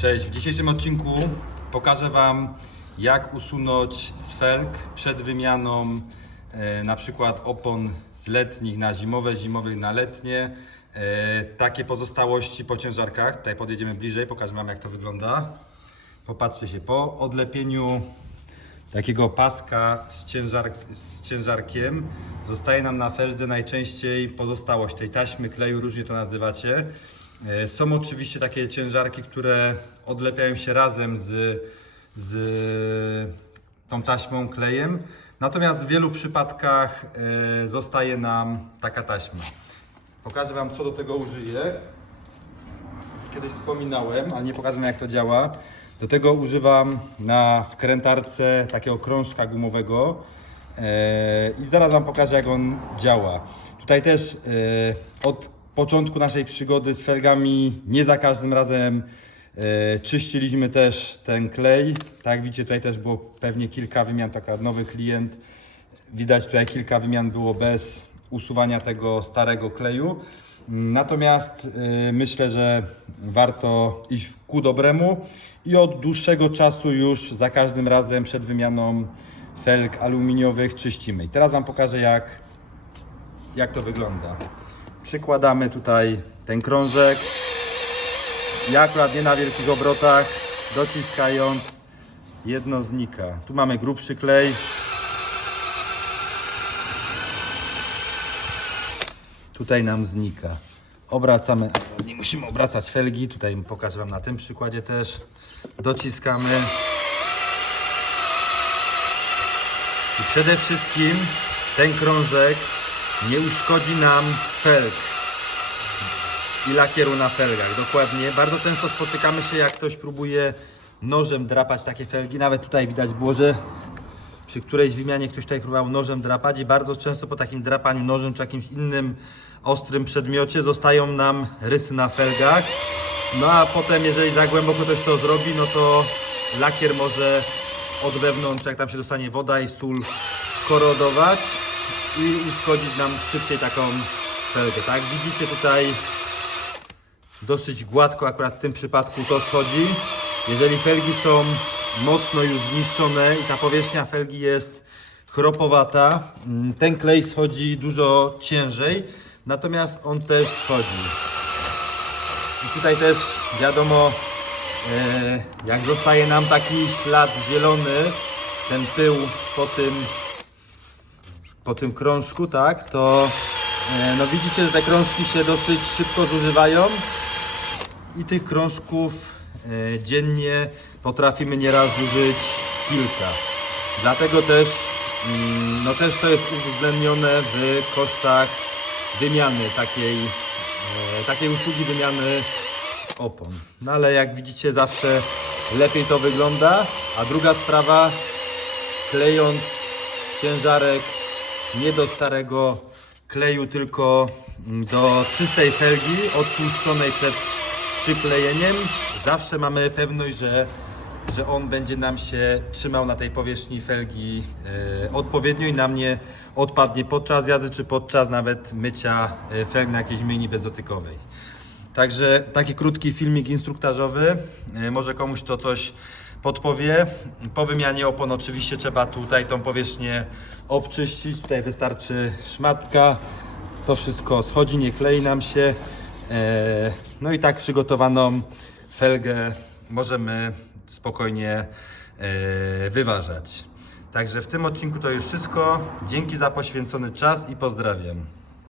Cześć, w dzisiejszym odcinku pokażę Wam jak usunąć z felg przed wymianą e, na przykład opon z letnich na zimowe, zimowych na letnie. E, takie pozostałości po ciężarkach. Tutaj podjedziemy bliżej, pokażę Wam jak to wygląda. Popatrzcie się, po odlepieniu takiego paska z, ciężar, z ciężarkiem zostaje nam na feldze najczęściej pozostałość tej taśmy kleju, różnie to nazywacie. E, Są oczywiście takie ciężarki, które odlepiają się razem z, z tą taśmą klejem, natomiast w wielu przypadkach e, zostaje nam taka taśma. Pokażę Wam co do tego użyję. Już kiedyś wspominałem, ale nie pokażę jak to działa. Do tego używam na wkrętarce takiego krążka gumowego e, i zaraz Wam pokażę jak on działa. Tutaj też od początku naszej przygody z felgami nie za każdym razem e, czyściliśmy też ten klej. Tak jak widzicie tutaj też było pewnie kilka wymian, taka nowy klient. Widać tutaj kilka wymian było bez usuwania tego starego kleju. Natomiast y, myślę, że warto iść ku dobremu i od dłuższego czasu już za każdym razem przed wymianą felg aluminiowych czyścimy. I teraz Wam pokażę jak, jak to wygląda. Przykładamy tutaj ten krążek. Ja akurat nie na wielkich obrotach, dociskając jedno znika. Tu mamy grubszy klej, tutaj nam znika. Obracamy, nie musimy obracać felgi, tutaj pokażę Wam na tym przykładzie też. Dociskamy. I przede wszystkim ten krążek nie uszkodzi nam felg i lakieru na felgach. Dokładnie. Bardzo często spotykamy się, jak ktoś próbuje nożem drapać takie felgi. Nawet tutaj widać było, że przy którejś wymianie ktoś tutaj próbował nożem drapać i bardzo często po takim drapaniu nożem czy jakimś innym ostrym przedmiocie zostają nam rysy na felgach. No a potem, jeżeli za głęboko ktoś to zrobi, no to lakier może od wewnątrz, jak tam się dostanie woda i sól, korodować i uszkodzić nam szybciej taką felgę. Tak, widzicie tutaj dosyć gładko akurat w tym przypadku to schodzi. Jeżeli felgi są mocno już zniszczone i ta powierzchnia felgi jest chropowata, mm, ten klej schodzi dużo ciężej, natomiast on też schodzi. I tutaj też wiadomo, e, jak zostaje nam taki ślad zielony, ten pył po tym, po tym krążku, tak, to e, no widzicie, że te krążki się dosyć szybko zużywają i tych krążków e, dziennie potrafimy nieraz zużyć kilka. Dlatego też, mm, no też to jest uwzględnione w kosztach wymiany takiej, e, takiej usługi wymiany opon. No ale jak widzicie zawsze lepiej to wygląda. A druga sprawa, klejąc ciężarek nie do starego kleju, tylko do czystej felgi odtłuszczonej przed przyklejeniem, zawsze mamy pewność, że, że on będzie nam się trzymał na tej powierzchni felgi e, odpowiednio i nam nie odpadnie podczas jazdy, czy podczas nawet mycia e, felg na jakiejś myjni bezdotykowej. Także taki krótki filmik instruktażowy, e, może komuś to coś podpowie. Po wymianie opon oczywiście trzeba tutaj tą powierzchnię obczyścić. Tutaj wystarczy szmatka. To wszystko schodzi, nie klei nam się. E, No i tak przygotowaną felgę możemy spokojnie e, wyważać. Także w tym odcinku to już wszystko. Dzięki za poświęcony czas i pozdrawiam.